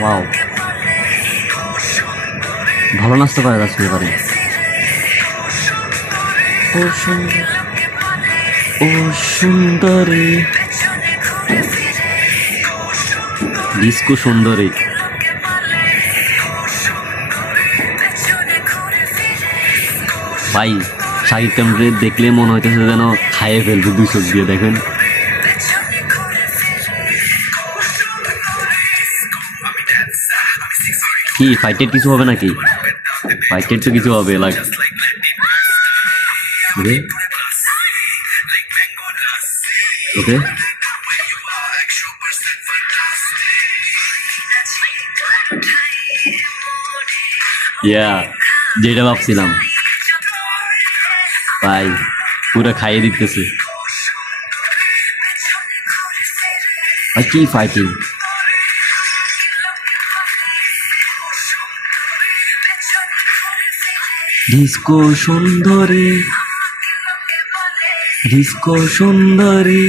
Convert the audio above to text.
Wow, ভালো নাচতে পারে আসলে পারে। ও সুন্দর, ও সুন্দরী, ডিস্কো সুন্দরী। ভাই শাকিব খানকে দেখলে মনে হইতেছে যেন খাইয়ে ফেলবে দুই চোখ দিয়ে। দেখেন কি ফাইটের কিছু হবে নাকি? ফাইটের তো কিছু হবে লাগে। ওকে ইয়া, যেটা ভাবছিলাম ভাই, পুরো খাইয়ে দিতেছে ভাই। কি ফাইটিং! ডিস্কো সুন্দরী, ডিস্কো সুন্দরী।